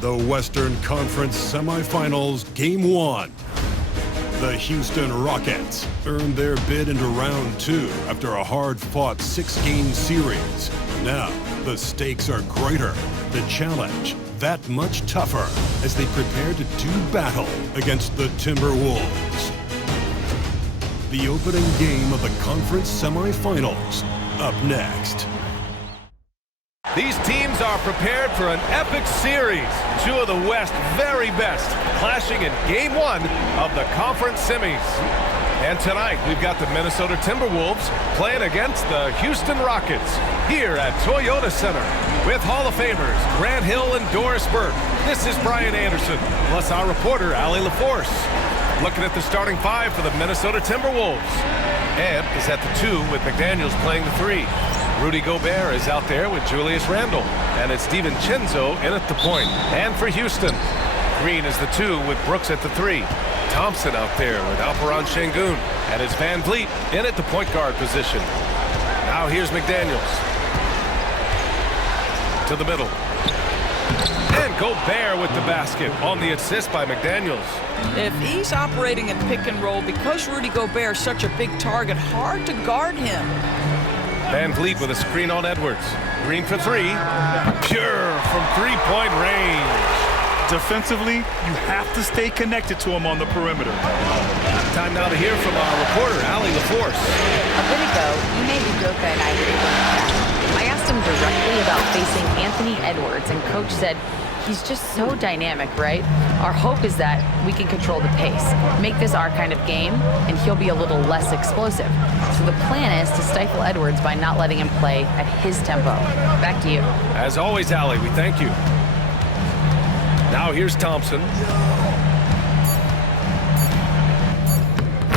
The Western Conference Semifinals, Game 1. The Houston Rockets earned their bid into Round 2 after a hard-fought 6-game series. Now, the stakes are greater, the challenge that much tougher as they prepare to do battle against the Timberwolves. The opening game of the conference semifinals, up next. These teams are prepared for an epic series. Two of the West's very best clashing in Game 1 of the conference semis. And tonight, we've got the Minnesota Timberwolves playing against the Houston Rockets here at Toyota Center with Hall of Famers Grant Hill and Doris Burke. This is Brian Anderson, plus our reporter, Allie LaForce. Looking at the starting five for the Minnesota Timberwolves. Ed is at the 2 with McDaniels playing the 3. Rudy Gobert is out there with Julius Randle. And it's DiVincenzo in at the point. And for Houston, Green is the 2 with Brooks at the 3. Thompson out there with Alperen Şengün. And it's Van Vliet in at the point guard position. Now here's McDaniels. To the middle. And Gobert with the basket on the assist by McDaniels. If he's operating in pick and roll, because Rudy Gobert is such a big target, hard to guard him. Van Vliet with a screen on Edwards. Green for 3. Pure from three-point range. Defensively, you have to stay connected to him on the perimeter. Time now to hear from our reporter, Allie LaForce. A bit ago, Ime Udoka and I were able to chat. I asked him directly about facing Anthony Edwards, and Coach said he's just so dynamic, right? Our hope is that we can control the pace, make this our kind of game, and he'll be a little less explosive. So the plan is to stifle Edwards by not letting him play at his tempo. Back to you. As always, Allie, we thank you. Now here's Thompson.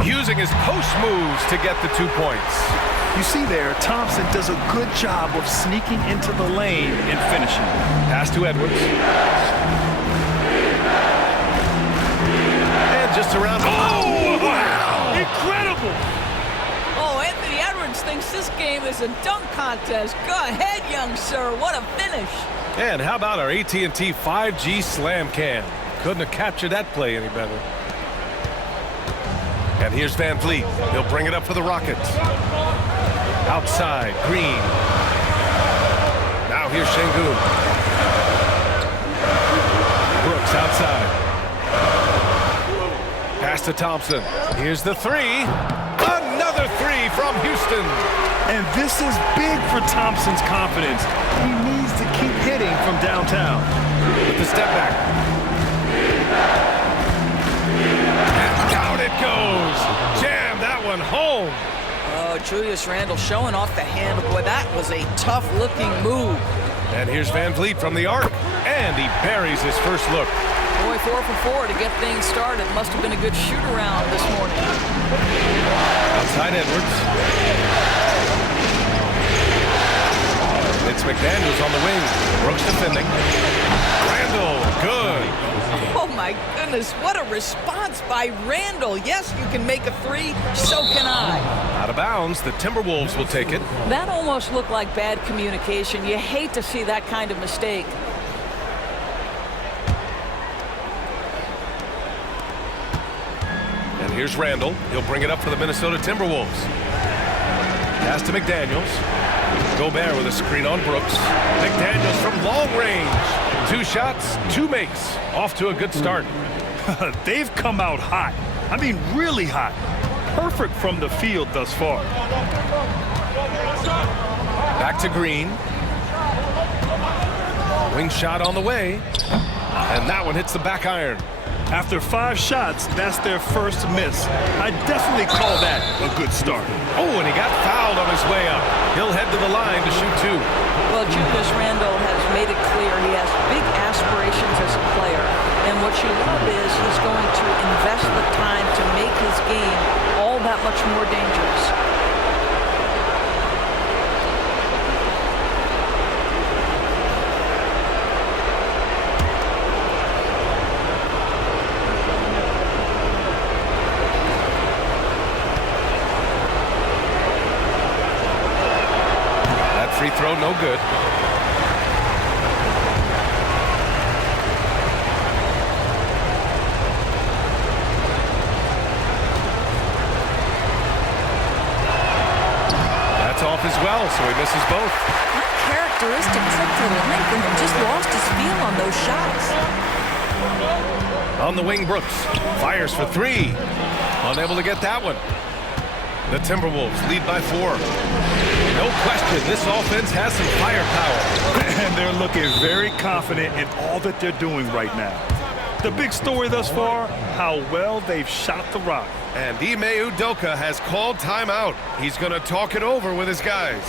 Using his post moves to get the 2 points. You see there, Thompson does a good job of sneaking into the lane and finishing. Pass to Edwards. And just around. Oh, wow! Incredible! Oh, Anthony Edwards thinks this game is a dunk contest. Go ahead, young sir. What a finish. And how about our AT&T 5G Slam Cam? Couldn't have captured that play any better. And here's Van Vliet. He'll bring it up for the Rockets. Outside, Green. Now here's Şengün. Brooks outside. Pass to Thompson. Here's the 3. Another 3 from Houston. And this is big for Thompson's confidence. He needs to keep hitting from downtown. With the step back. And down it goes. Jam that one home. Oh, Julius Randle showing off the handle. Boy, that was a tough-looking move. And here's Van Vliet from the arc. And he buries his first look. Boy, 4 for 4 to get things started. Must have been a good shoot-around this morning. Outside Edwards. It's McDaniels on the wing. Brooks defending. Randle, good. Oh, my goodness. What a response by Randle. Yes, you can make a 3. So can I. Out of bounds. The Timberwolves will take it. That almost looked like bad communication. You hate to see that kind of mistake. And here's Randle. He'll bring it up for the Minnesota Timberwolves. Pass to McDaniels. Gobert with a screen on Brooks. McDaniels from long range. 2 shots, 2 makes. Off to a good start. They've come out hot. I mean, really hot. Perfect from the field thus far. Back to Green. Wing shot on the way. And that one hits the back iron. After 5 shots, that's their first miss. I definitely call that a good start. Oh, and he got fouled on his way up. He'll head to the line to shoot 2. Well, Julius Randle has made it clear he has big aspirations as a player. And what you love is he's going to invest the time to make his game all that much more dangerous. Free throw, no good. That's off as well, so he misses both. Uncharacteristic trip to the length and just lost his feel on those shots. On the wing, Brooks fires for three. Unable to get that one. The Timberwolves lead by 4. No question, this offense has some firepower. And they're looking very confident in all that they're doing right now. The big story thus far, how well they've shot the rock. And Ime Udoka has called timeout. He's going to talk it over with his guys.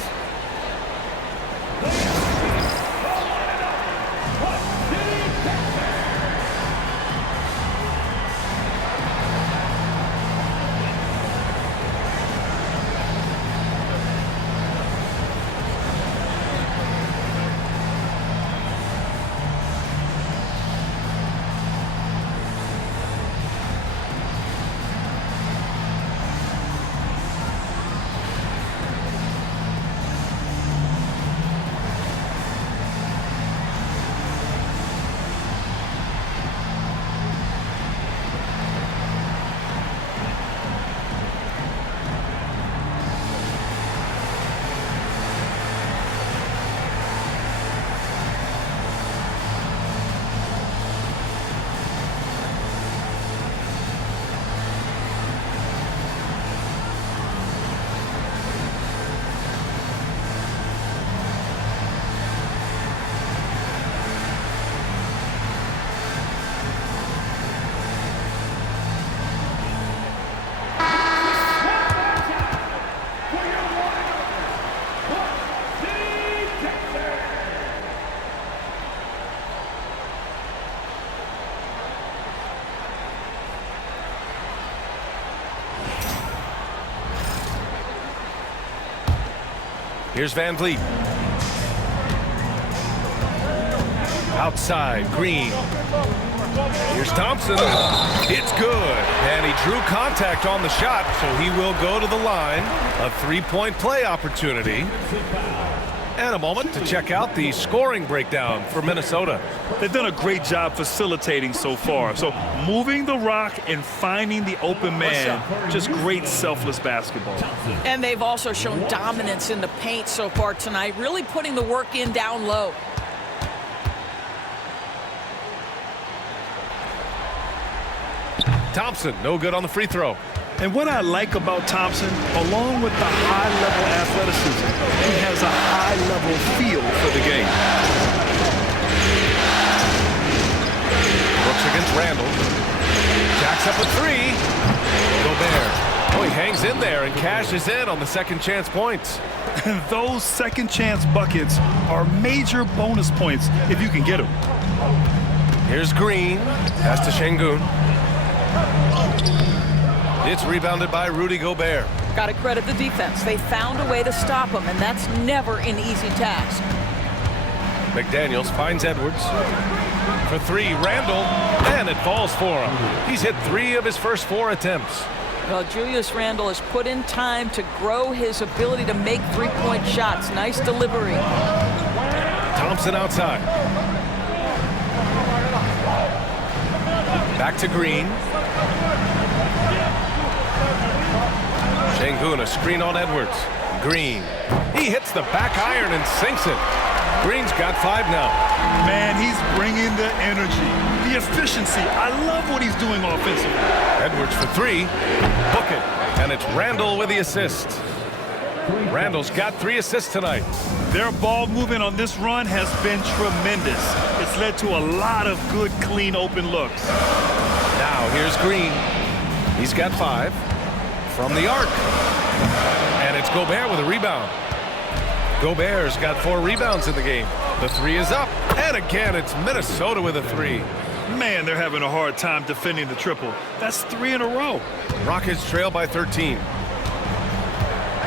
Here's Van Vliet. Outside, Green. Here's Thompson. It's good. And he drew contact on the shot, so he will go to the line. A three-point play opportunity. And a moment to check out the scoring breakdown for Minnesota. They've done a great job facilitating so far. So moving the rock and finding the open man, just great selfless basketball. And they've also shown dominance in the paint so far tonight, really putting the work in down low. Thompson, no good on the free throw. And what I like about Thompson, along with the high-level athleticism, he has a high-level feel for the game. Brooks against Randall. Jacks up a three. Gobert. Oh, he hangs in there and cashes in on the second chance points. And those second chance buckets are major bonus points if you can get them. Here's Green. Pass to Şengün. It's rebounded by Rudy Gobert. Got to credit the defense. They found a way to stop him, and that's never an easy task. McDaniels finds Edwards. For three, Randall, and it falls for him. He's hit 3 of his first 4 attempts. Well, Julius Randle has put in time to grow his ability to make three-point shots. Nice delivery. Thompson outside. Back to Green. Şengün, a screen on Edwards. Green. He hits the back iron and sinks it. Green's got 5 now. Man, he's bringing the energy, the efficiency. I love what he's doing offensively. Edwards for 3. Book it. And it's Randall with the assist. Randall's got 3 assists tonight. Their ball movement on this run has been tremendous. It's led to a lot of good, clean, open looks. Now here's Green. He's got 5 from the arc. And it's Gobert with a rebound. Gobert's got 4 rebounds in the game. The 3 is up. And again, it's Minnesota with a 3. Man, they're having a hard time defending the triple. That's 3 in a row. Rockets trail by 13.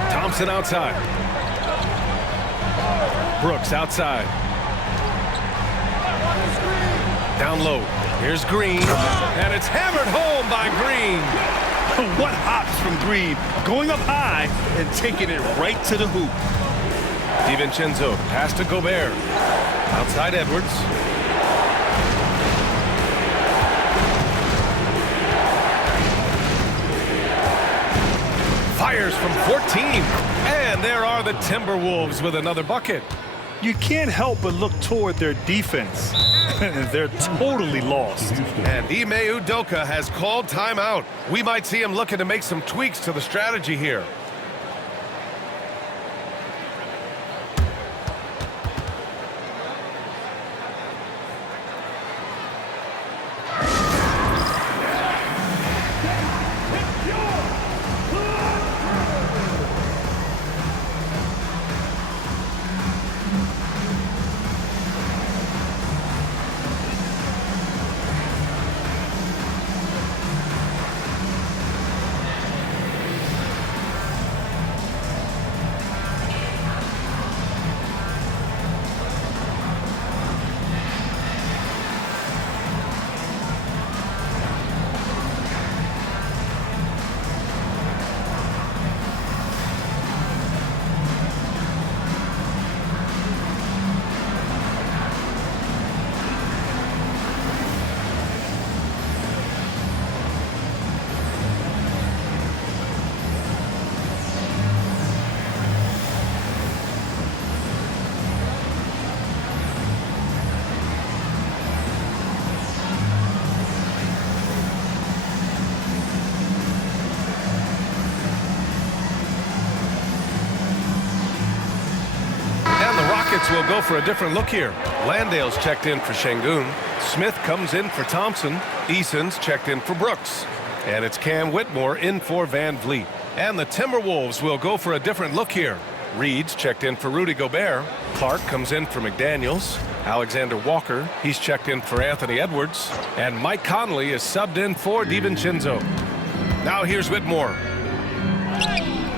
Thompson outside. Brooks outside. Down low. Here's Green. And it's hammered home by Green. What hops from Green, going up high and taking it right to the hoop. DiVincenzo, pass to Gobert. Outside Edwards. Fires from 14. And there are the Timberwolves with another bucket. You can't help but look toward their defense. They're totally lost. And Ime Udoka has called timeout. We might see him looking to make some tweaks to the strategy here. Will go for a different look here. Landale's checked in for Şengün. Smith comes in for Thompson. Eason's checked in for Brooks. And it's Cam Whitmore in for Van Vliet. And the Timberwolves will go for a different look here. Reed's checked in for Rudy Gobert. Clark comes in for McDaniels. Alexander Walker, he's checked in for Anthony Edwards. And Mike Conley is subbed in for DiVincenzo. Now here's Whitmore.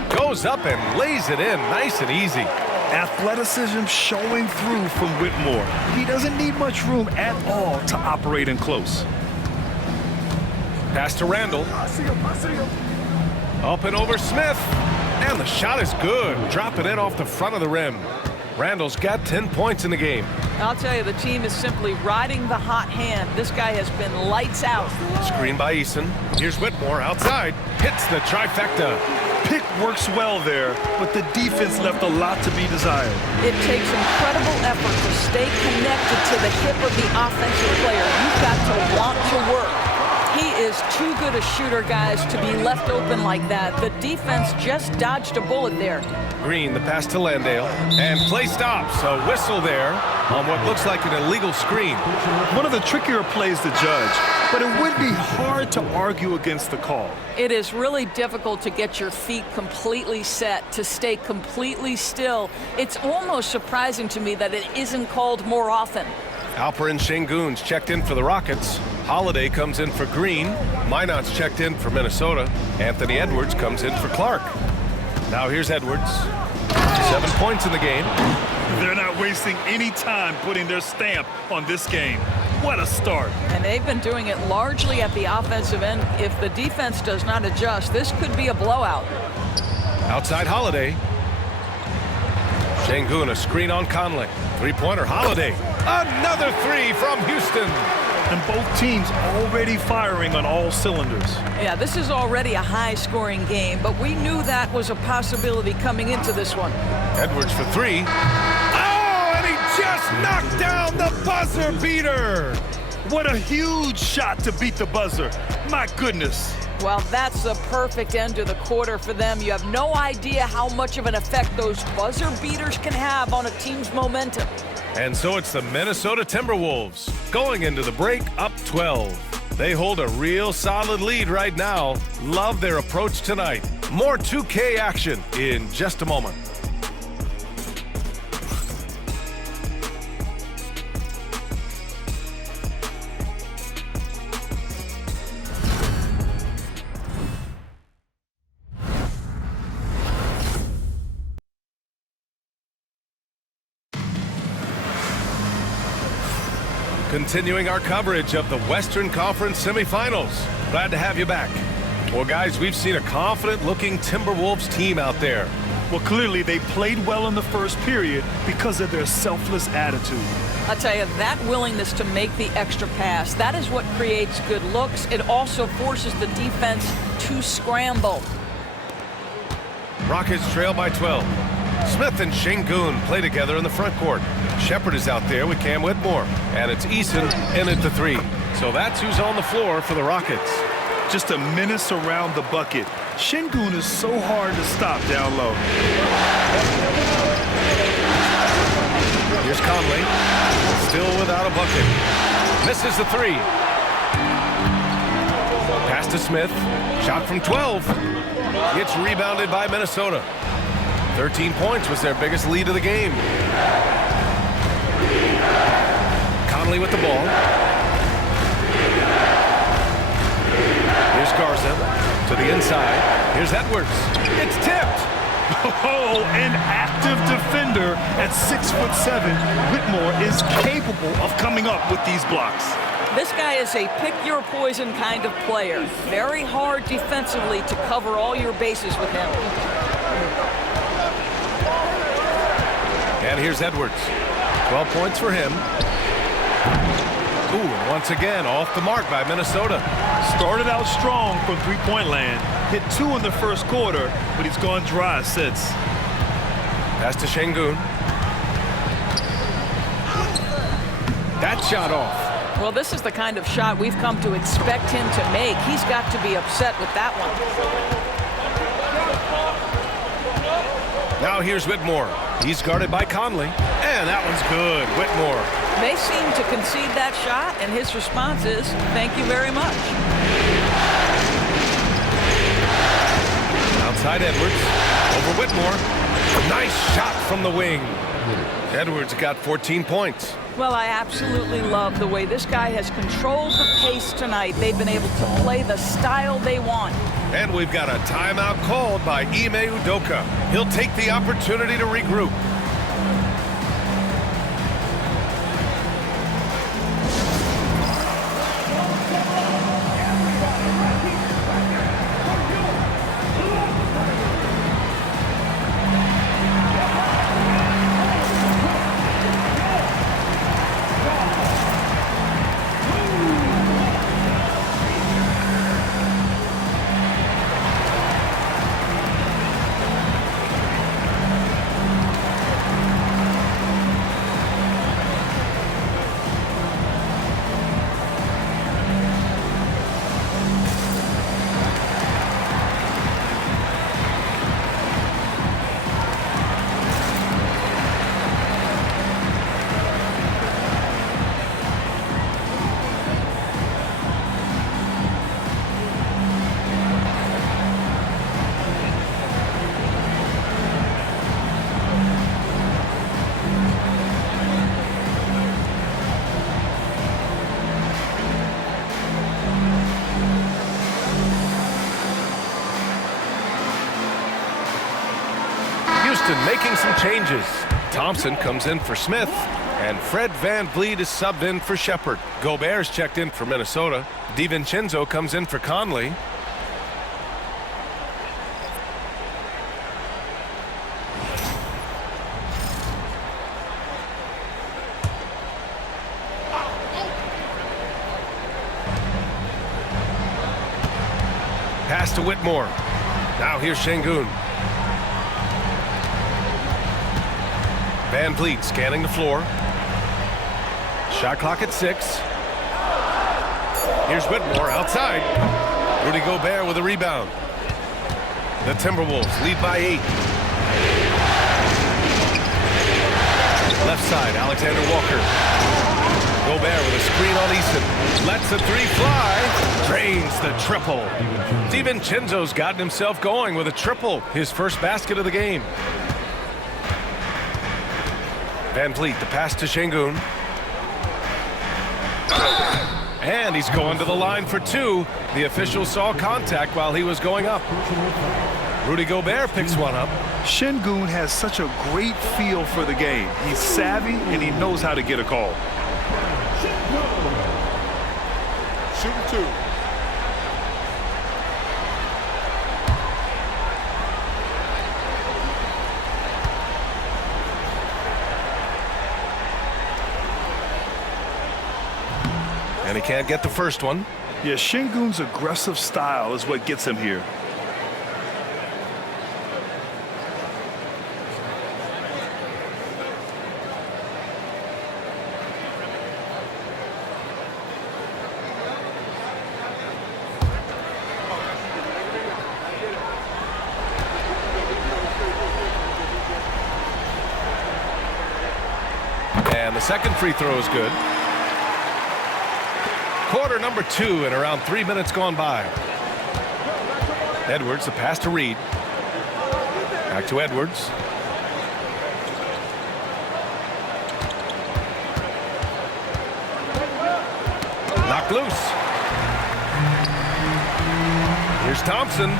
Goes up and lays it in nice and easy. Athleticism showing through from Whitmore. He doesn't need much room at all to operate in close. Pass to Randall. Up and over Smith. And the shot is good. Drop it in off the front of the rim. Randall's got 10 points in the game. I'll tell you, the team is simply riding the hot hand. This guy has been lights out. Screen by Eason. Here's Whitmore outside. Hits the trifecta. Pick works well there, but the defense left a lot to be desired. It takes incredible effort to stay connected to the hip of the offensive player. You've got to want to work. He is too good a shooter, guys, to be left open like that. The defense just dodged a bullet there. Green, the pass to Landale. And play stops. A whistle there on what looks like an illegal screen. One of the trickier plays to judge, but it would be hard to argue against the call. It is really difficult to get your feet completely set, to stay completely still. It's almost surprising to me that it isn't called more often. Alperen Şengün's checked in for the Rockets. Holiday comes in for Green. Minot's checked in for Minnesota. Anthony Edwards comes in for Clark. Now here's Edwards. 7 points in the game. They're not wasting any time putting their stamp on this game. What a start. And they've been doing it largely at the offensive end. If the defense does not adjust, this could be a blowout. Outside Holiday. Şengün, a screen on Conley. Three-pointer Holiday. Another three from Houston. And both teams already firing on all cylinders. Yeah, this is already a high-scoring game, but we knew that was a possibility coming into this one. Edwards for three. Oh, and he just knocked down the buzzer beater. What a huge shot to beat the buzzer. My goodness. Well, that's the perfect end to the quarter for them. You have no idea how much of an effect those buzzer beaters can have on a team's momentum. And so it's the Minnesota Timberwolves going into the break up 12. They hold a real solid lead right now. Love their approach tonight. More 2K action in just a moment. Continuing our coverage of the Western Conference semifinals. Glad to have you back. Well, guys, we've seen a confident-looking Timberwolves team out there. Well, clearly they played well in the first period because of their selfless attitude. I tell you, that willingness to make the extra pass, that is what creates good looks. It also forces the defense to scramble. Rockets trail by 12. Smith and Şengün play together in the front court. Shepherd is out there with Cam Whitmore. And it's Eason in at the 3. So that's who's on the floor for the Rockets. Just a menace around the bucket. Şengün is so hard to stop down low. Here's Conley. Still without a bucket. Misses the 3. Pass to Smith. Shot from 12. It's rebounded by Minnesota. 13 points was their biggest lead of the game. Conley with the ball. Here's Garza to the inside. Here's Edwards. It's tipped. Oh, an active defender at 6'7". Whitmore is capable of coming up with these blocks. This guy is a pick-your-poison kind of player. Very hard defensively to cover all your bases with him. And here's Edwards. 12 points for him. Ooh, once again, off the mark by Minnesota. Started out strong from three-point land. Hit 2 in the first quarter, but he's gone dry since. Pass to Şengün. That shot off. Well, this is the kind of shot we've come to expect him to make. He's got to be upset with that one. Now here's Whitmore. He's guarded by Conley. And that one's good. Whitmore. They seem to concede that shot, and his response is, thank you very much. Outside Edwards. Over Whitmore. Nice shot from the wing. Edwards got 14 points. Well, I absolutely love the way this guy has controlled the pace tonight. They've been able to play the style they want. And we've got a timeout called by Ime Udoka. He'll take the opportunity to regroup. Making some changes. Thompson comes in for Smith, and Fred VanVleet is subbed in for Shepherd. Gobert's checked in for Minnesota. DiVincenzo comes in for Conley. Pass to Whitmore. Now here's Şengün. VanVleet scanning the floor. Shot clock at 6. Here's Whitmore outside. Rudy Gobert with a rebound. The Timberwolves lead by 8. Left side, Alexander Walker. Gobert with a screen on Eason. Lets the 3 fly. Drains the triple. DiVincenzo's gotten himself going with a triple. His first basket of the game. VanVleet, the pass to Şengün. And he's going to the line for 2. The official saw contact while he was going up. Rudy Gobert picks one up. Şengün has such a great feel for the game. He's savvy and he knows how to get a call. Shooting 2. And he can't get the first one. Yeah, Şengün's aggressive style is what gets him here. And the second free throw is good. Quarter number 2 and around 3 minutes gone by. Edwards, the pass to Reed. Back to Edwards. Knocked loose. Here's Thompson.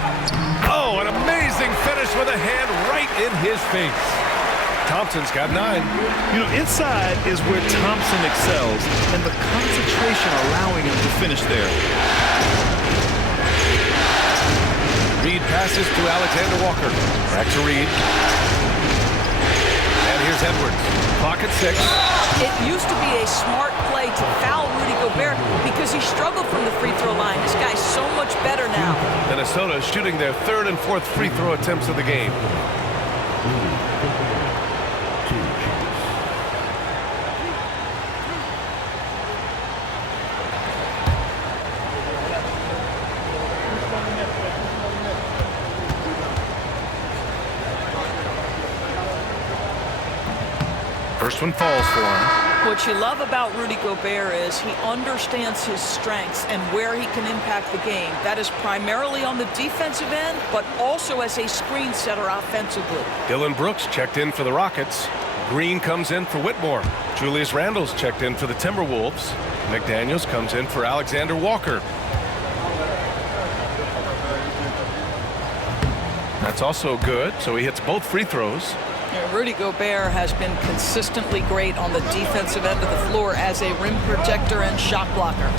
Oh, an amazing finish with a hand right in his face. Thompson's got 9. You know, inside is where Thompson excels, and the concentration allowing him to finish there. Reed passes to Alexander Walker. Back to Reed. And here's Edwards. Clock at 6. It used to be a smart play to foul Rudy Gobert because he struggled from the free throw line. This guy's so much better now. Minnesota shooting their 3rd and 4th free throw attempts of the game. First one falls for him. What you love about Rudy Gobert is he understands his strengths and where he can impact the game. That is primarily on the defensive end, but also as a screen setter offensively. Dylan Brooks checked in for the Rockets. Green comes in for Whitmore. Julius Randle's checked in for the Timberwolves. McDaniels comes in for Alexander Walker. That's also good, so he hits both free throws. Rudy Gobert has been consistently great on the defensive end of the floor as a rim protector and shot blocker.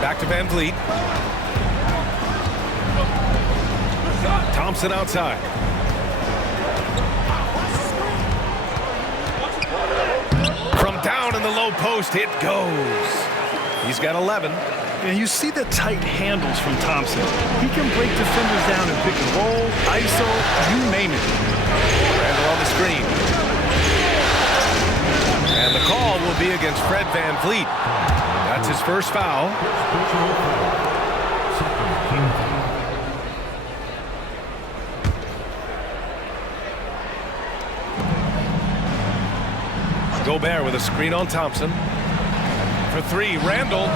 Back to Van Vliet. Thompson outside. From down in the low post, it goes. He's got 11. And you see the tight handles from Thompson. He can break defenders down in pick and roll, ISO, you name it. Randle on the screen. And the call will be against Fred Van Vliet. That's his first foul. Gobert with a screen on Thompson. For 3, Randle,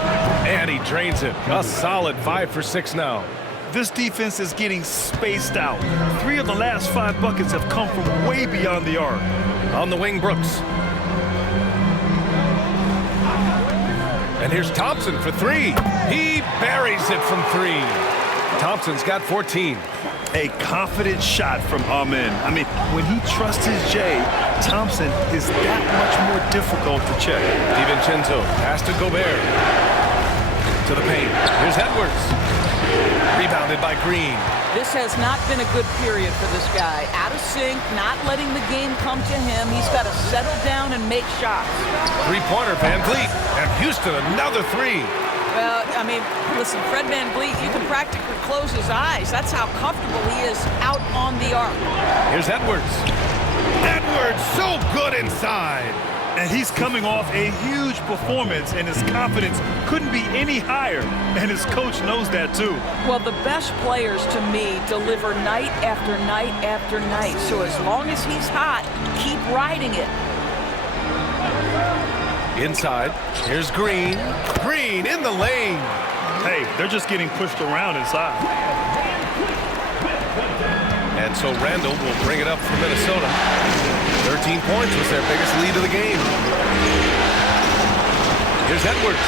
and he drains it. A solid 5 for 6 now. This defense is getting spaced out. 3 of the last 5 buckets have come from way beyond the arc. On the wing, Brooks. And here's Thompson for 3. He buries it from 3. Thompson's got 14. A confident shot from Amen. I mean, when he trusts his J, Thompson is that much more difficult to check. DiVincenzo pass to Gobert. To the paint. Here's Edwards. Rebounded by Green. This has not been a good period for this guy. Out of sync, not letting the game come to him. He's got to settle down and make shots. Three-pointer, Van Vliet. And Houston, another 3. Well, I mean, listen, Fred Van Vliet, you can practically close his eyes. That's how comfortable he is out on the arc. Here's Edwards. Edwards, so good inside. And he's coming off a huge performance, and his confidence couldn't be any higher. And his coach knows that, too. Well, the best players, to me, deliver night after night after night. So as long as he's hot, keep riding it. Inside, here's Green. Green in the lane. Hey, they're just getting pushed around inside. And so Randle will bring it up for Minnesota. 13 points was their biggest lead of the game. Here's Edwards.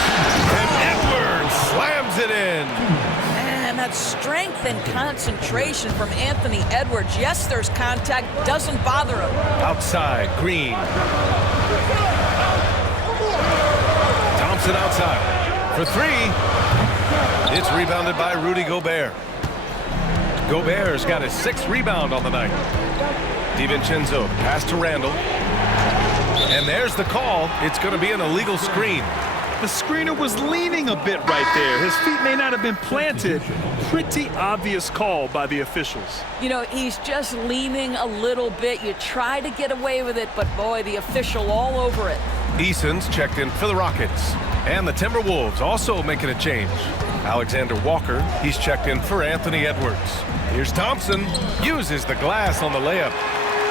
And Edwards slams it in. And that strength and concentration from Anthony Edwards. Yes, there's contact. Doesn't bother him. Outside, Green. Thompson outside. For 3. It's rebounded by Rudy Gobert. Gobert's got his 6th rebound on the night. DiVincenzo pass to Randle. And there's the call. It's going to be an illegal screen. The screener was leaning a bit right there. His feet may not have been planted. Pretty obvious call by the officials. You know, he's just leaning a little bit. You try to get away with it, but boy, the official all over it. Eason's checked in for the Rockets. And the Timberwolves also making a change. Alexander Walker, he's checked in for Anthony Edwards. Here's Thompson, uses the glass on the layup.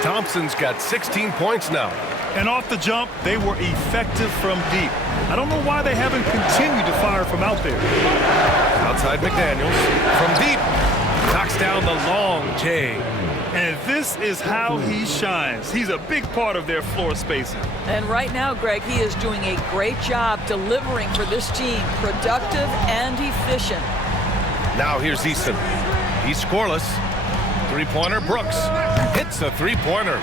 Thompson's got 16 points now. And off the jump, they were effective from deep. I don't know why they haven't continued to fire from out there. Outside McDaniels. From deep. Knocks down the long J. And this is how he shines. He's a big part of their floor spacing. And right now, Greg, he is doing a great job delivering for this team. Productive and efficient. Now here's Easton. He's scoreless. Three-pointer, Brooks. Hits a three-pointer.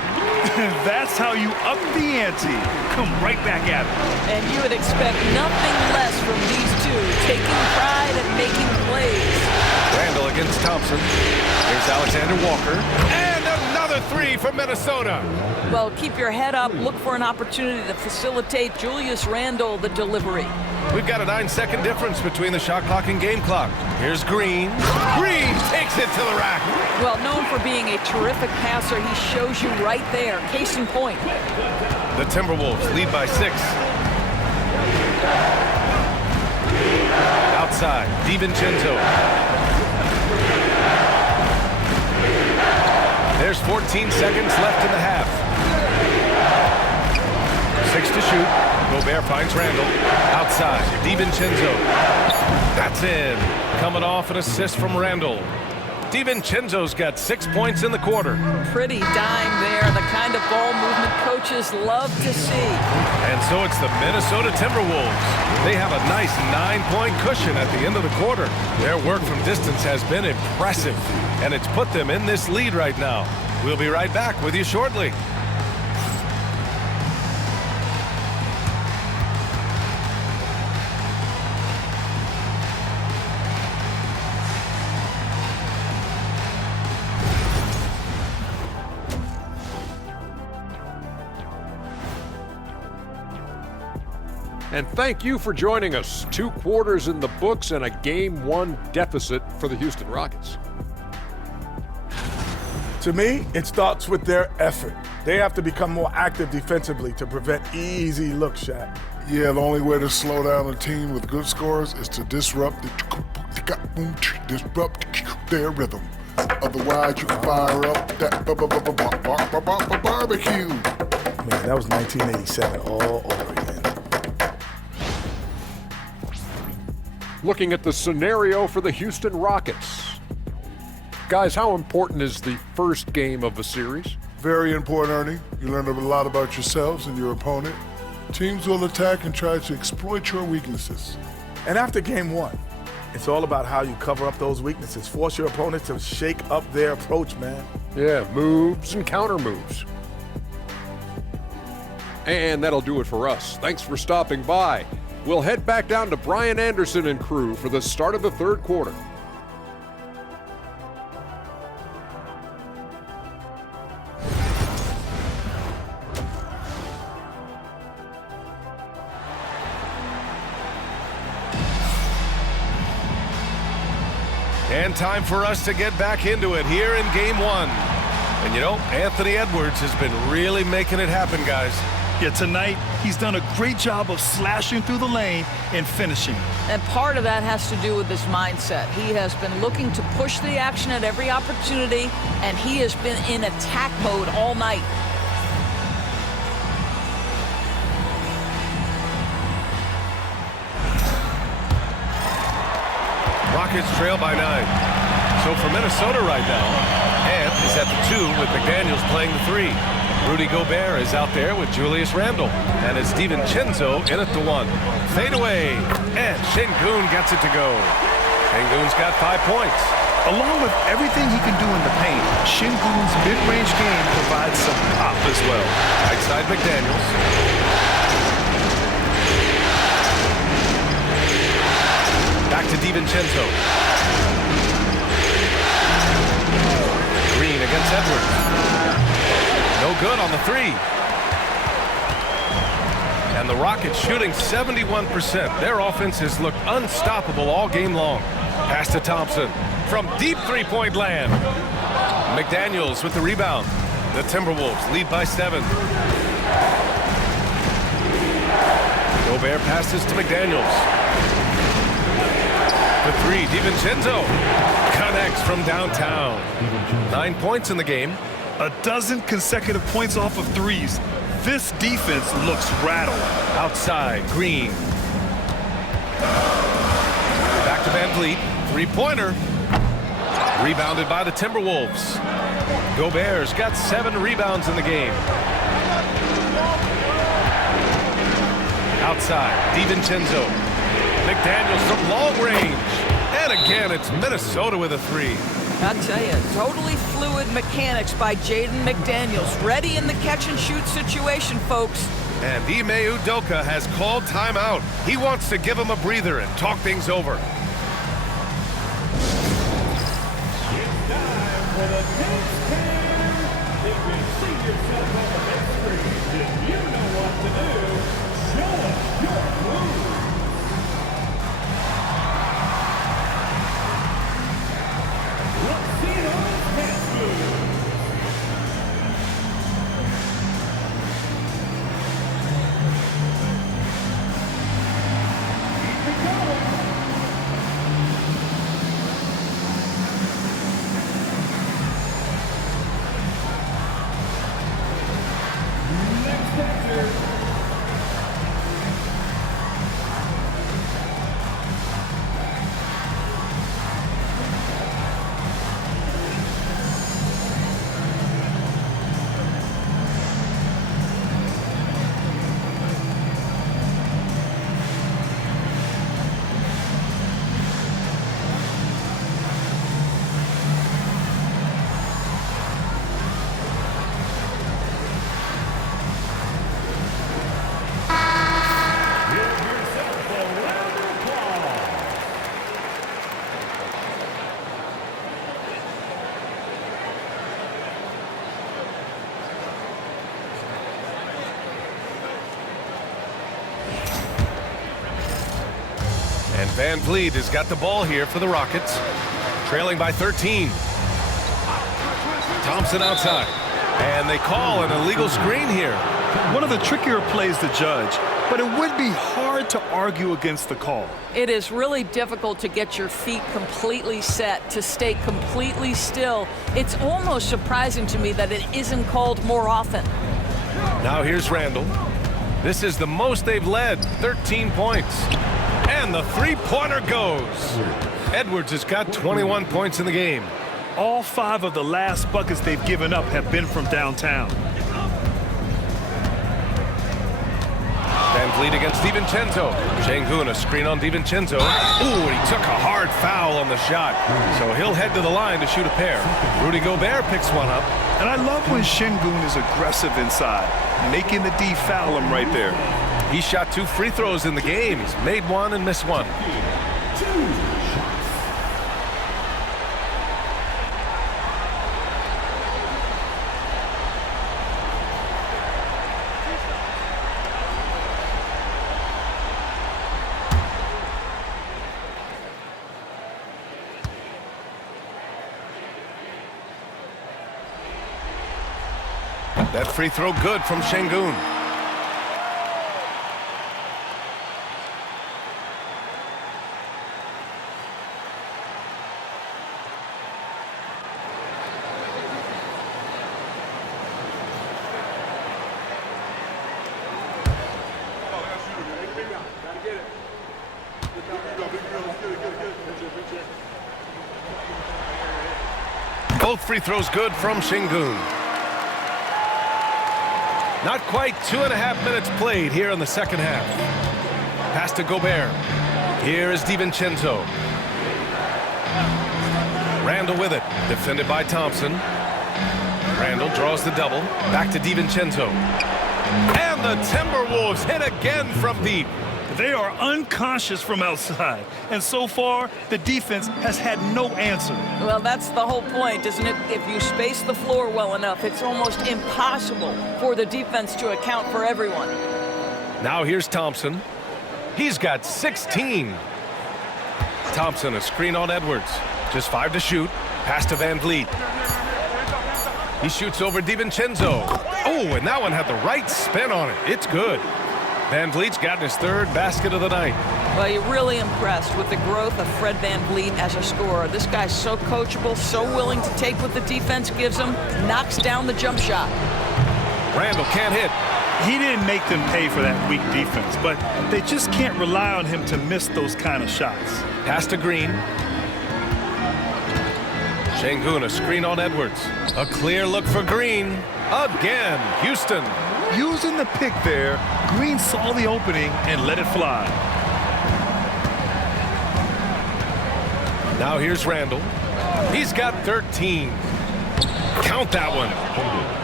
That's how you up the ante. Come right back at it. And you would expect nothing less from these two, taking pride at making plays. Randall against Thompson. Here's Alexander Walker. And another three from Minnesota. Well, keep your head up. Look for an opportunity to facilitate Julius Randle the delivery. We've got a 9-second difference between the shot clock and game clock. Here's Green. Green takes it to the rack. Well, known for being a terrific passer, he shows you right there. Case in point. The Timberwolves lead by 6. Outside, DiVincenzo. There's 14 seconds left in the half. 6 to shoot. Gobert finds Randall. Outside, DiVincenzo. That's in. Coming off an assist from Randall. DiVincenzo's got 6 points in the quarter. Pretty dime there. The kind of ball movement coaches love to see. And so it's the Minnesota Timberwolves. They have a nice 9-point cushion at the end of the quarter. Their work from distance has been impressive, and it's put them in this lead right now. We'll be right back with you shortly. And thank you for joining us. 2 quarters in the books and a Game 1 deficit for the Houston Rockets. To me, it starts with their effort. They have to become more active defensively to prevent easy look shot. Yeah, the only way to slow down a team with good scores is to disrupt their rhythm. Otherwise, you can fire up that barbecue. Man, that was 1987 all over again. Looking at the scenario for the Houston Rockets. Guys, how important is the first game of the series? Very important, Ernie. You learn a lot about yourselves and your opponent. Teams will attack and try to exploit your weaknesses. And after game 1, it's all about how you cover up those weaknesses. Force your opponent to shake up their approach, man. Yeah, moves and counter moves. And that'll do it for us. Thanks for stopping by. We'll head back down to Brian Anderson and crew for the start of the 3rd quarter. And time for us to get back into it here in Game 1. And you know, Anthony Edwards has been really making it happen, guys. Yeah, tonight, he's done a great job of slashing through the lane and finishing. And part of that has to do with his mindset. He has been looking to push the action at every opportunity, and he has been in attack mode all night. Rockets trail by 9. So for Minnesota right now, Ant is at the 2 with McDaniels playing the 3. Rudy Gobert is out there with Julius Randle. And it's DiVincenzo in at the 1. Fade away. And Şengün gets it to go. Şengün's got 5 points. Along with everything he can do in the paint, Şengün's mid-range game provides some pop as well. Right side McDaniels. Back to DiVincenzo. Green against Edwards. No good on the 3. And the Rockets shooting 71%. Their offense has looked unstoppable all game long. Pass to Thompson from deep three-point land. McDaniels with the rebound. The Timberwolves lead by 7. Gobert passes to McDaniels. The 3, DiVincenzo connects from downtown. 9 points in the game. A dozen consecutive points off of threes. This defense looks rattled. Outside, Green. Back to Van Vliet. Three-pointer. Rebounded by the Timberwolves. Gobert's got 7 rebounds in the game. Outside, DiVincenzo. McDaniels from long range. And again, it's Minnesota with a 3. I tell you, totally fluid mechanics by Jaden McDaniels. Ready in the catch-and-shoot situation, folks. And Ime Udoka has called timeout. He wants to give him a breather and talk things over. And Van Vliet has got the ball here for the Rockets. Trailing by 13. Thompson outside. And they call an illegal screen here. One of the trickier plays to judge, but it would be hard to argue against the call. It is really difficult to get your feet completely set, to stay completely still. It's almost surprising to me that it isn't called more often. Now here's Randall. This is the most they've led, 13 points. And the three-pointer goes. Edwards has got 21 points in the game. All 5 of the last buckets they've given up have been from downtown. Van Vliet against DiVincenzo. Şengün, a screen on DiVincenzo. Ooh, and he took a hard foul on the shot. So he'll head to the line to shoot a pair. Rudy Gobert picks one up. And I love when Şengün is aggressive inside, making the D foul him right there. He shot 2 free throws in the game. He's made one and missed one. That free throw good from Şengün. Both free throws good from Şengün. Not quite 2.5 minutes played here in the second half. Pass to Gobert. Here is DiVincenzo. Randall with it. Defended by Thompson. Randall draws the double. Back to DiVincenzo. And the Timberwolves hit again from deep. They are unconscious from outside, and so far, the defense has had no answer. Well, that's the whole point, isn't it? If you space the floor well enough, it's almost impossible for the defense to account for everyone. Now here's Thompson. He's got 16. Thompson, a screen on Edwards. Just 5 to shoot. Pass to Van Vliet. He shoots over DiVincenzo. Oh, and that one had the right spin on it. It's good. Van Vliet's gotten his 3rd basket of the night. Well, you're really impressed with the growth of Fred Van Vliet as a scorer. This guy's so coachable, so willing to take what the defense gives him, knocks down the jump shot. Randall can't hit. He didn't make them pay for that weak defense, but they just can't rely on him to miss those kind of shots. Pass to Green. Şengün, a screen on Edwards. A clear look for Green. Again, Houston. Using the pick there, Green saw the opening and let it fly. Now here's Randall. He's got 13. Count that one.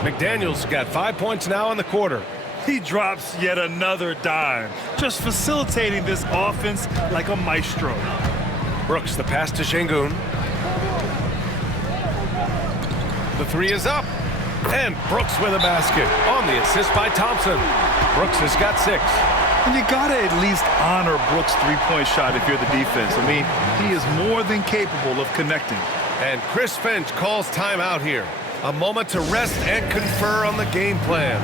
McDaniels got 5 points now in the quarter. He drops yet another dime, just facilitating this offense like a maestro. Brooks, the pass to Şengün. The three is up. And Brooks with a basket on the assist by Thompson. Brooks has got 6. And you gotta at least honor Brooks' three-point shot if you're the defense. I mean, he is more than capable of connecting. And Chris Finch calls timeout here. A moment to rest and confer on the game plan.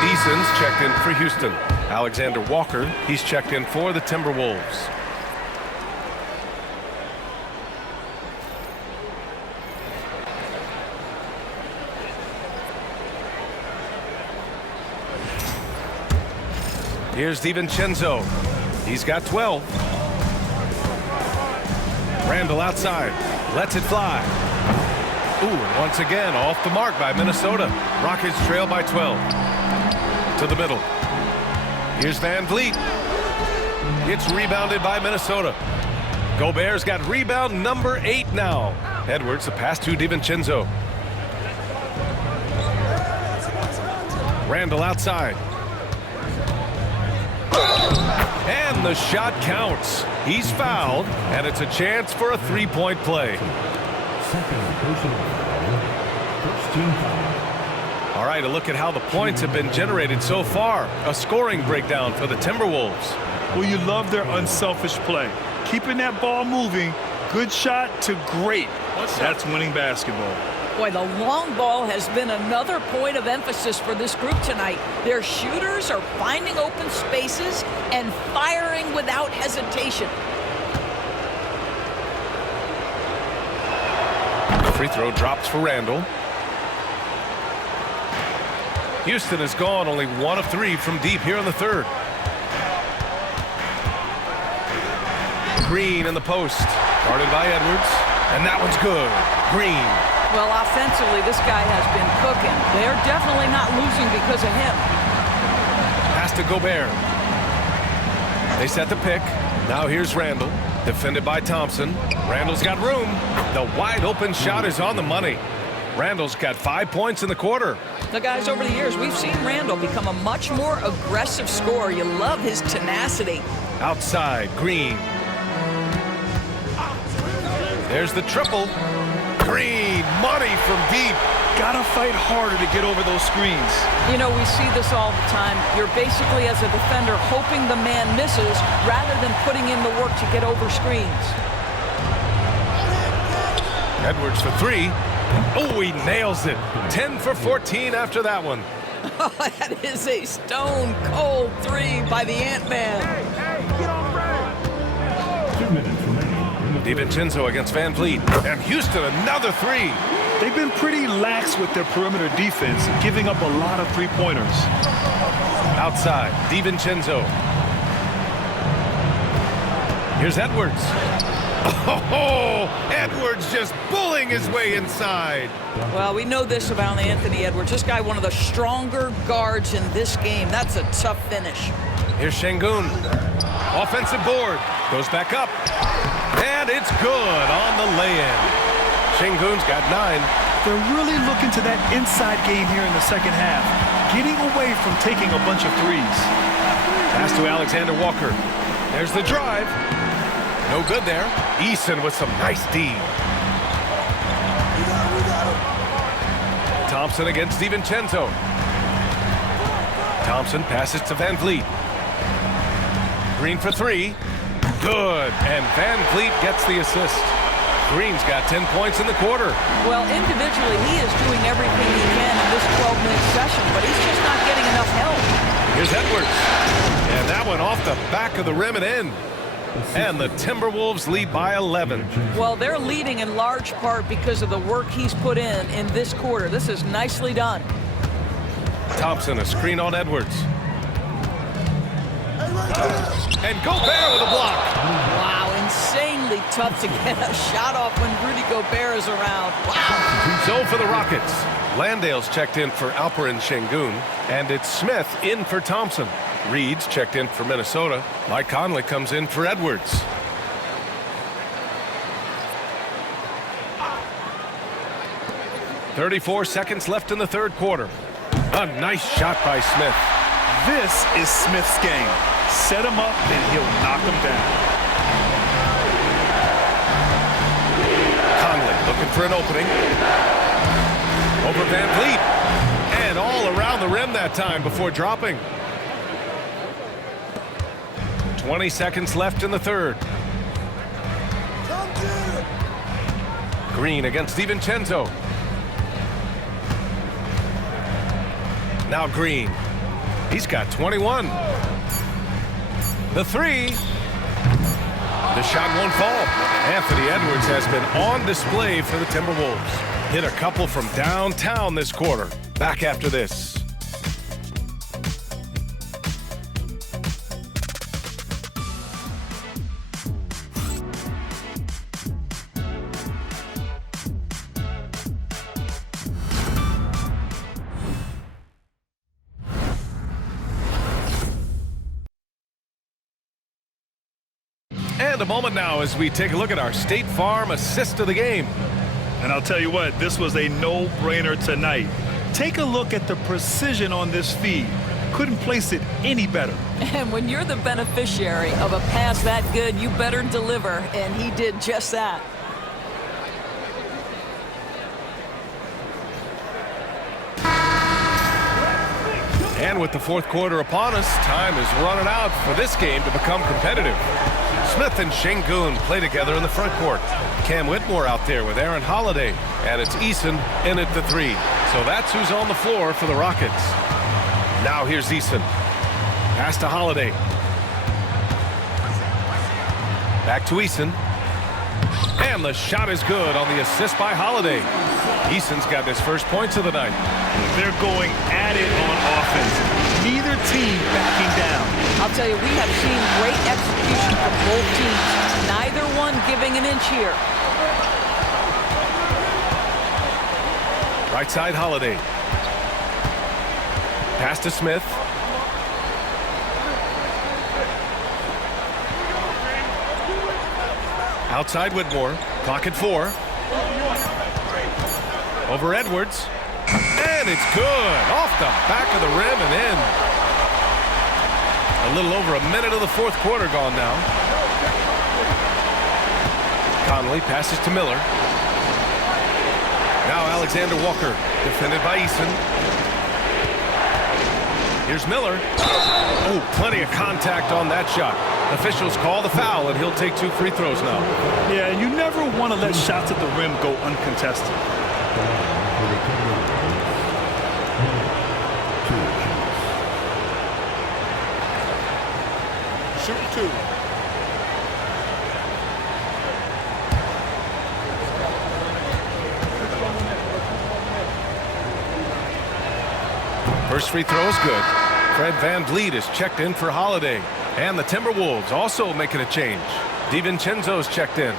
Eason's checked in for Houston. Alexander Walker, he's checked in for the Timberwolves. Here's DiVincenzo. He's got 12. Randall outside. Lets it fly. Ooh, and once again, off the mark by Minnesota. Rockets trail by 12. To the middle. Here's Van Vliet. It's rebounded by Minnesota. Gobert's got rebound number 8 now. Edwards, the pass to DiVincenzo. Randall outside. And the shot counts. He's fouled, and it's a chance for a three-point play. All right, a look at how the points have been generated so far. A scoring breakdown for the Timberwolves. Well, you love their unselfish play. Keeping that ball moving, good shot to great. That's winning basketball. Boy, the long ball has been another point of emphasis for this group tonight. Their shooters are finding open spaces and firing without hesitation. The free throw drops for Randall. Houston has gone only 1 of 3 from deep here in the third. Green in the post. Guarded by Edwards. And that one's good. Green. Well, offensively, this guy has been cooking. They're definitely not losing because of him. Pass to Gobert. They set the pick. Now here's Randall. Defended by Thompson. Randall's got room. The wide open shot is on the money. Randall's got 5 points in the quarter. The guys, over the years, we've seen Randall become a much more aggressive scorer. You love his tenacity. Outside, Green. There's the triple. Green, money from deep. Gotta fight harder to get over those screens. You know, we see this all the time. You're basically, as a defender, hoping the man misses rather than putting in the work to get over screens. Edwards for 3. Oh, he nails it. 10 for 14 after that one. Oh, that is a stone-cold 3 by the Ant-Man. DiVincenzo against Van Vliet. And Houston, another 3. They've been pretty lax with their perimeter defense, giving up a lot of three-pointers. Outside, DiVincenzo. Here's Edwards. Oh, Edwards just bullying his way inside. Well, we know this about Anthony Edwards. This guy, one of the stronger guards in this game. That's a tough finish. Here's Şengün. Offensive board. Goes back up. And it's good on the lay-in. Şengün's got 9. They're really looking to that inside game here in the second half, getting away from taking a bunch of threes. Pass to Alexander Walker. There's the drive. No good there. Eason with some nice D. Thompson against DiVincenzo. Thompson passes to Van Vliet. Green for 3. Good. And Van Vliet gets the assist. Green's got 10 points in the quarter. Well, individually, he is doing everything he can in this 12-minute session, but he's just not getting enough help. Here's Edwards. And that one off the back of the rim and in. And the Timberwolves lead by 11. Well, they're leading in large part because of the work he's put in this quarter. This is nicely done. Thompson, a screen on Edwards. And Gobert with a block. Wow, insanely tough to get a shot off when Rudy Gobert is around. Wow. So for the Rockets, Landale's checked in for Alperen Şengün, and it's Smith in for Thompson. Reed's checked in for Minnesota. Mike Conley comes in for Edwards. .34 seconds left in the third quarter. A nice shot by Smith. This is Smith's game. Set him up and he'll knock him down. Conley looking for an opening. Over Van Vliet. And all around the rim that time before dropping. 20 seconds left in the third. Green against DiVincenzo. Now Green. He's got 21. The 3. The shot won't fall. Anthony Edwards has been on display for the Timberwolves. Hit a couple from downtown this quarter. Back after this. And a moment now as we take a look at our State Farm assist of the game. And I'll tell you what, this was a no-brainer tonight. Take a look at the precision on this feed. Couldn't place it any better. And when you're the beneficiary of a pass that good, you better deliver, and he did just that. And with the fourth quarter upon us, time is running out for this game to become competitive. Smith and Şengün play together in the front court. Cam Whitmore out there with Aaron Holiday. And it's Eason in at the 3. So that's who's on the floor for the Rockets. Now here's Eason. Pass to Holiday. Back to Eason. And the shot is good on the assist by Holiday. Eason's got his first points of the night. They're going at it on offense. Neither team backing down. I'll tell you, we have seen great execution from both teams. Neither one giving an inch here. Right side, Holiday. Pass to Smith. Outside Whitmore. Clock at 4. Over Edwards. And it's good. Off the back of the rim and in. A little over a minute of the fourth quarter gone now. Conley passes to Miller. Now Alexander Walker, defended by Eason. Here's Miller. Oh, plenty of contact on that shot. Officials call the foul, and he'll take 2 free throws now. Yeah, you never want to let shots at the rim go uncontested. Shoot 2. First free throw is good. Fred Van Vliet is checked in for Holiday. And the Timberwolves also making a change. DiVincenzo's checked in.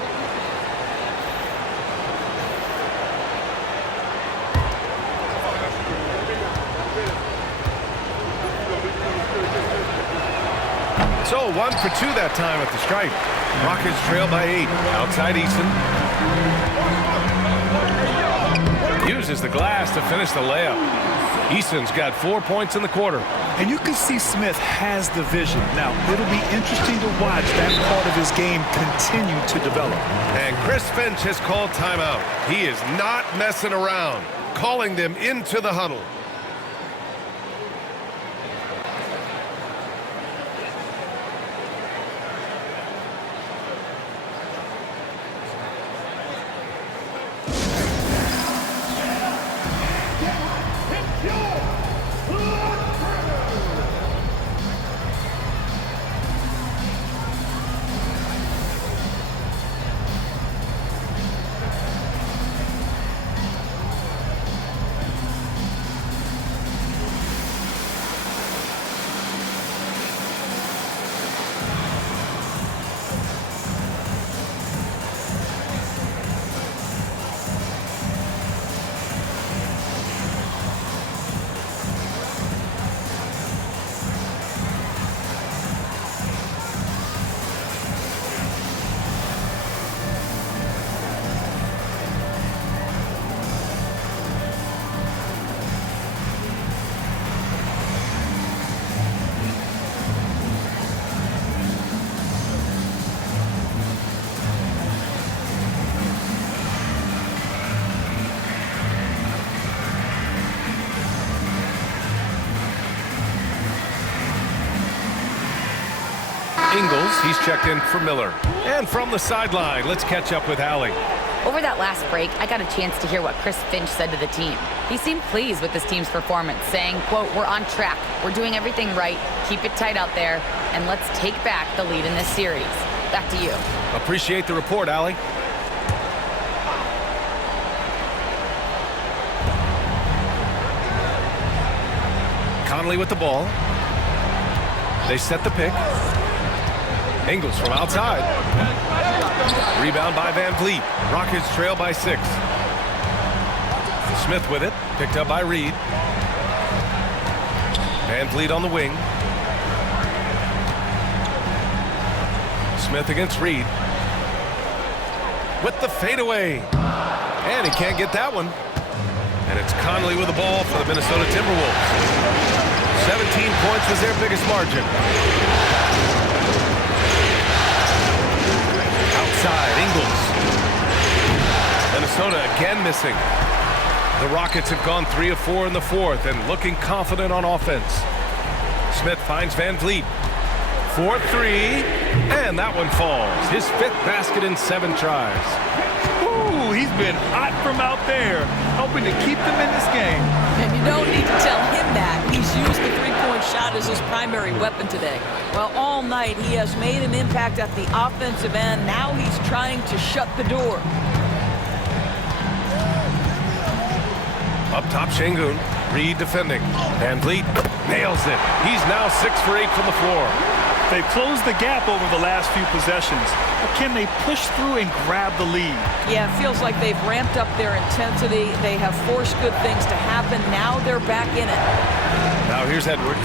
So 1 for 2 that time at the stripe. Rockets trail by 8. Outside Eason. Uses the glass to finish the layup. Eason's got 4 points in the quarter. And you can see Smith has the vision. Now, it'll be interesting to watch that part of his game continue to develop. And Chris Finch has called timeout. He is not messing around, calling them into the huddle. Ingles, he's checked in for Miller. And from the sideline, let's catch up with Allie. Over that last break, I got a chance to hear what Chris Finch said to the team. He seemed pleased with his team's performance, saying, quote, "We're on track. We're doing everything right. Keep it tight out there, and let's take back the lead in this series." Back to you. Appreciate the report, Allie. Conley with the ball. They set the pick. Ingles from outside. Rebound by Van Vliet. Rockets trail by 6. Smith with it. Picked up by Reed. Van Vliet on the wing. Smith against Reed. With the fadeaway. And he can't get that one. And it's Conley with the ball for the Minnesota Timberwolves. 17 points was their biggest margin. Outside, Ingles. Minnesota again missing. The Rockets have gone 3 of 4 in the fourth and looking confident on offense. Smith finds Van Vliet. 4-3, and that one falls. His 5th basket in 7 tries. Ooh, he's been hot from out there, helping to keep them in this game. And you don't need to tell him that. He's used the three-point shot as his primary weapon today. Well, all night he has made an impact at the offensive end. Now he's trying to shut the door. Up top, Şengün. Reed defending. Van Vliet nails it. He's now 6 for 8 from the floor. They've closed the gap over the last few possessions. But can they push through and grab the lead? Yeah, it feels like they've ramped up their intensity. They have forced good things to happen. Now they're back in it. Now here's Edwards.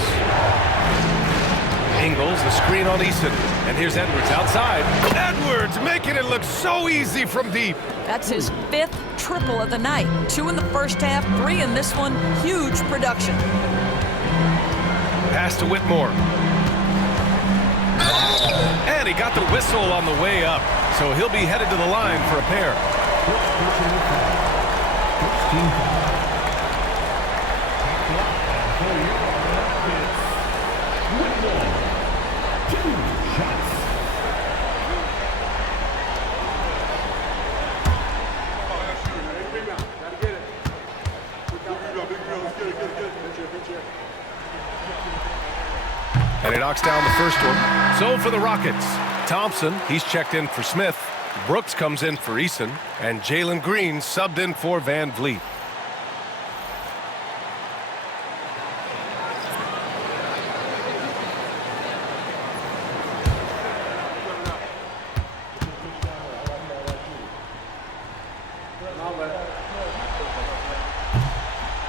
Ingles, the screen on Eason. And here's Edwards outside. Edwards making it look so easy from deep. That's his 5th triple of the night. 2 in the first half, 3 in this one. Huge production. Pass to Whitmore. And he got the whistle on the way up. So he'll be headed to the line for a pair. And he knocks down the first one. So for the Rockets, Thompson, he's checked in for Smith. Brooks comes in for Eason. And Jalen Green subbed in for Van Vliet.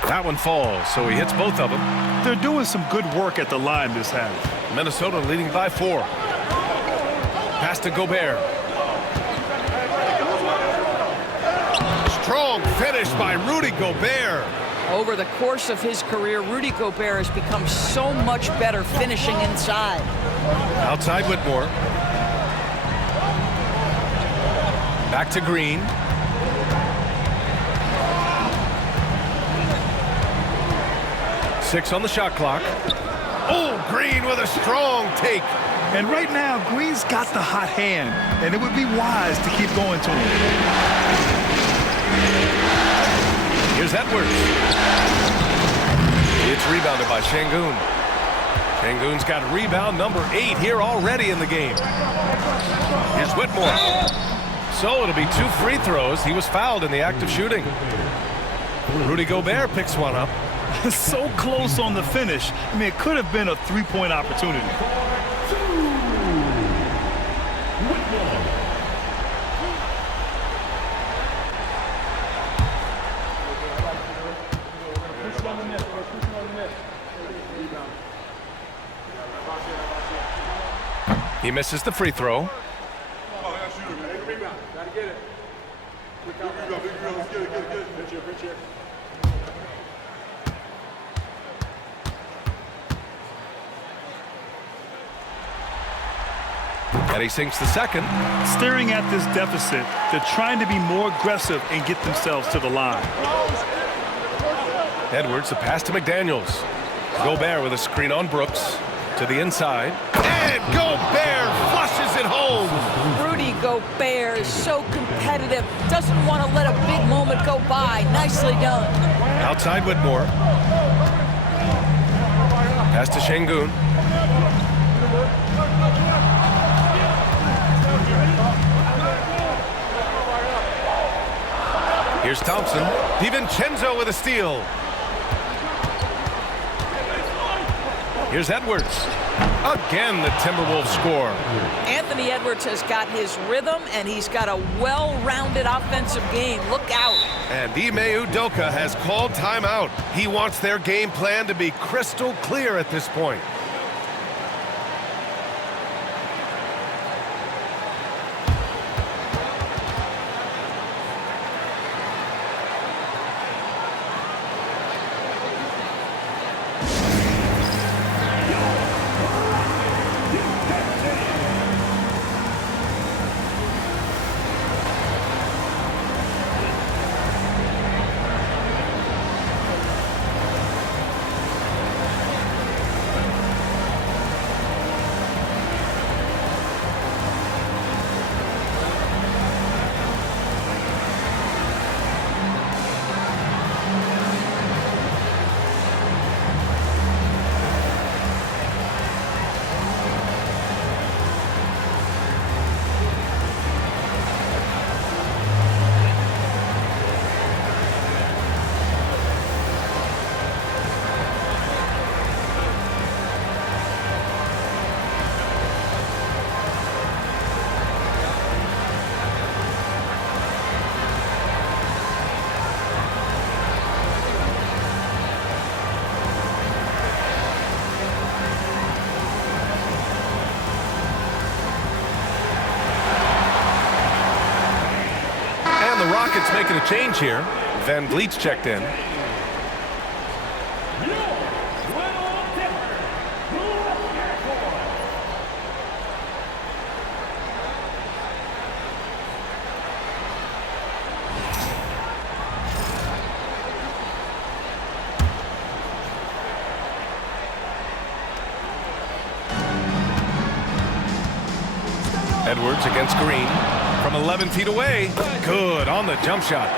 That one falls, so he hits both of them. They're doing some good work at the line this half. Minnesota leading by 4. Pass to Gobert. Strong finish by Rudy Gobert. Over the course of his career, Rudy Gobert has become so much better finishing inside. Outside Whitmore. Back to Green. Six on the shot clock. Oh, Green with a strong take. And right now, Green's got the hot hand, and it would be wise to keep going to him. Here's Edwards. It's rebounded by Şengün. Şengün's got rebound number 8 here already in the game. Here's Whitmore. So it'll be 2 free throws. He was fouled in the act of shooting. Rudy Gobert picks one up. So close on the finish. I mean, it could have been a 3-point opportunity. He misses the free throw. And he sinks the second. Staring at this deficit, they're trying to be more aggressive and get themselves to the line. Edwards, the pass to McDaniels. Gobert with a screen on Brooks to the inside. And Gobert flushes it home. Rudy Gobert is so competitive, doesn't want to let a big moment go by. Nicely done. Outside Whitmore. Pass to Şengün. Here's Thompson. DiVincenzo with a steal. Here's Edwards. Again, the Timberwolves score. Anthony Edwards has got his rhythm, and he's got a well-rounded offensive game. Look out. And Ime Udoka has called timeout. He wants their game plan to be crystal clear at this point. The Rockets making a change here. Van Vliet's checked in. Edwards against Green. From 11 feet away. Good on the jump shot.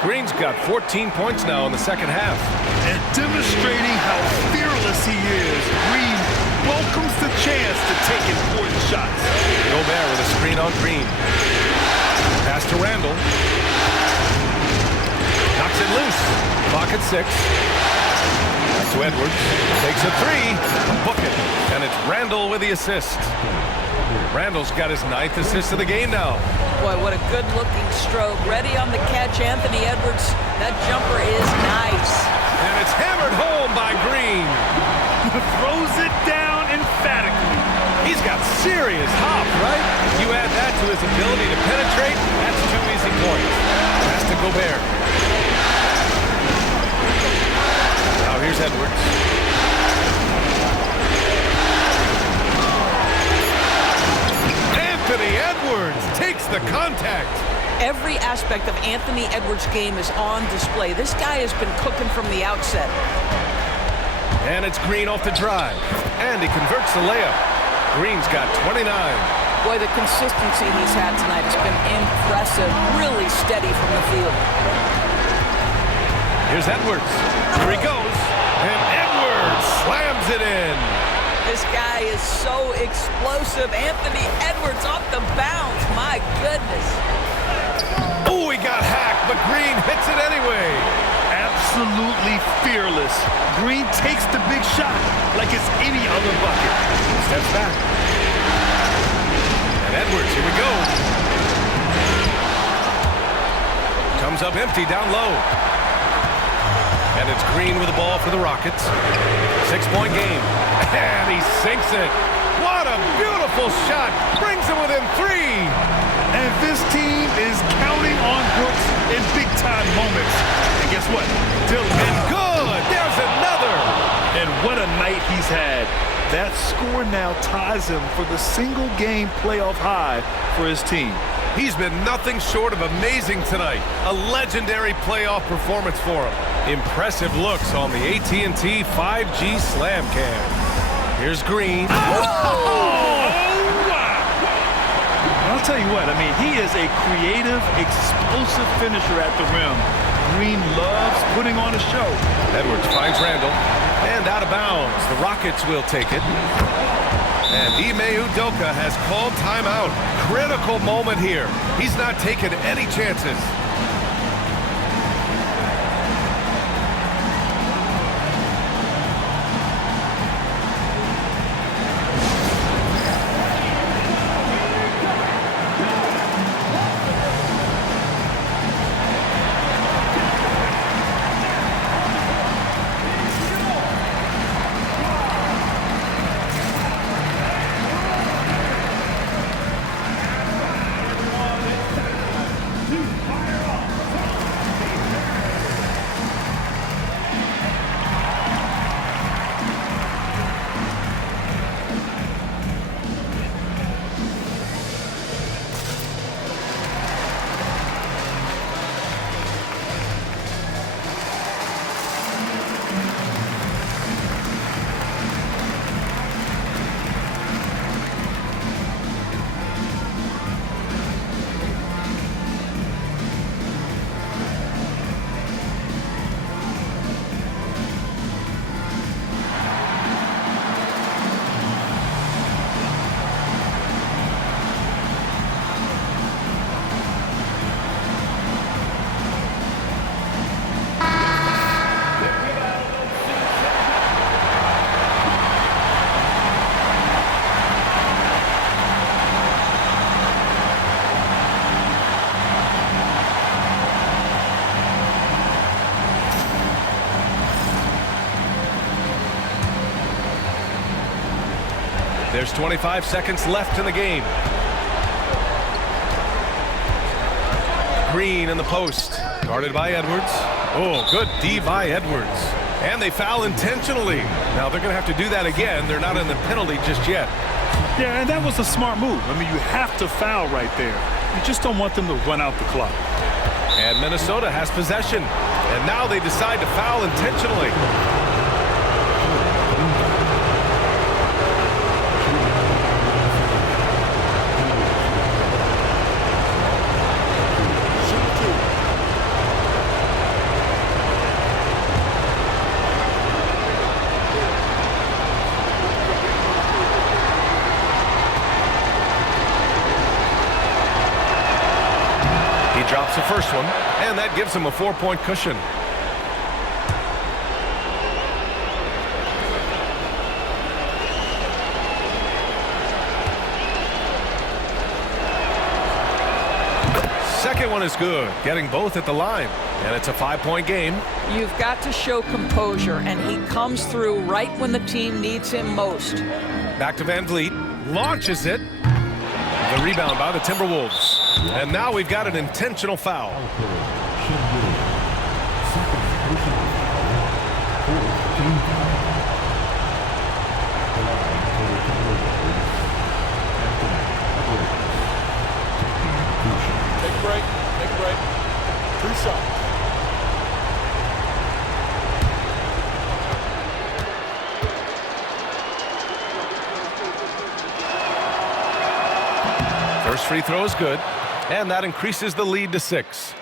Green's got 14 points now in the second half. And demonstrating how fearless he is, Green welcomes the chance to take important shots. Gobert with a screen on Green. Pass to Randall. Knocks it loose. Clock at 6. Back to Edwards. Takes a 3. Book it. And it's Randall with the assist. Randall's got his 9th assist of the game now. Boy, what a good-looking stroke. Ready on the catch, Anthony Edwards. That jumper is nice. And it's hammered home by Green. Throws it down emphatically. He's got serious hop, right? You add that to his ability to penetrate, that's 2 easy points. Pass to Gobert. Now here's Edwards. Anthony Edwards takes the contact. Every aspect of Anthony Edwards' game is on display. This guy has been cooking from the outset. And it's Green off the drive. And he converts the layup. Green's got 29. Boy, the consistency he's had tonight has been impressive. Really steady from the field. Here's Edwards. Here he goes. And Edwards slams it in. This guy is so explosive. Anthony Edwards off the bounce. My goodness. Oh, he got hacked, but Green hits it anyway. Absolutely fearless. Green takes the big shot like it's any other bucket. Steps back. And Edwards, here we go. Comes up empty down low. And it's Green with the ball for the Rockets. 6-point game. And he sinks it. What a beautiful shot. Brings him within 3. And this team is counting on Brooks in big-time moments. And guess what? And good. There's another. And what a night he's had. That score now ties him for the single-game playoff high for his team. He's been nothing short of amazing tonight. A legendary playoff performance for him. Impressive looks on the AT&T 5G Slam Cam. Here's Green. I'll tell you what, I mean, he is a creative, explosive finisher at the rim. Green loves putting on a show. Edwards finds Randall. And out of bounds. The Rockets will take it. And Ime Udoka has called timeout. Critical moment here. He's not taking any chances. There's 25 seconds left in the game. Green in the post. Guarded by Edwards. Oh, good D by Edwards. And they foul intentionally. Now they're going to have to do that again. They're not in the penalty just yet. Yeah, and that was a smart move. I mean, you have to foul right there. You just don't want them to run out the clock. And Minnesota has possession. And now they decide to foul intentionally. Drops the first one, and that gives him a 4-point cushion. one is good, getting both at the line. And it's a 5-point game. You've got to show composure, and he comes through right when the team needs him most. Back to Van Vliet, launches it. The rebound by the Timberwolves. And now we've got an intentional foul. Take a break. Take a break. 3 shots. First free throw is good, and that increases the lead to 6.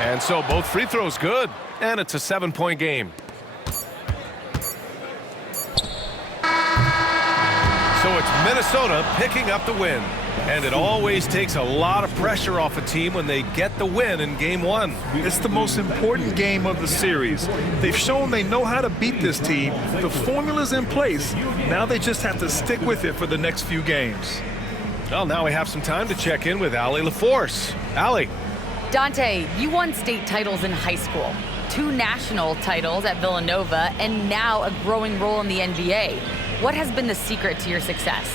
And so both free throws good, and it's a 7-point game. So it's Minnesota picking up the win. And it always takes a lot of pressure off a team when they get the win in Game 1. It's the most important game of the series. They've shown they know how to beat this team. The formula's in place. Now they just have to stick with it for the next few games. Well, now we have some time to check in with Allie LaForce. Allie. Dante, you won state titles in high school, 2 national titles at Villanova, and now a growing role in the NBA. What has been the secret to your success?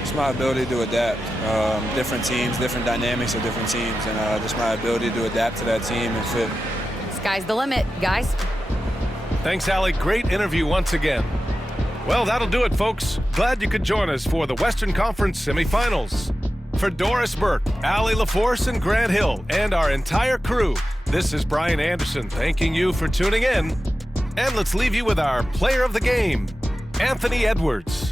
It's my ability to adapt. Different teams, different dynamics of different teams, and just my ability to adapt to that team and fit. Sky's the limit, guys. Thanks, Allie. Great interview once again. Well, that'll do it, folks. Glad you could join us for the Western Conference semifinals. For Doris Burke, Allie LaForce, and Grant Hill, and our entire crew, this is Brian Anderson thanking you for tuning in. And let's leave you with our player of the game, Anthony Edwards.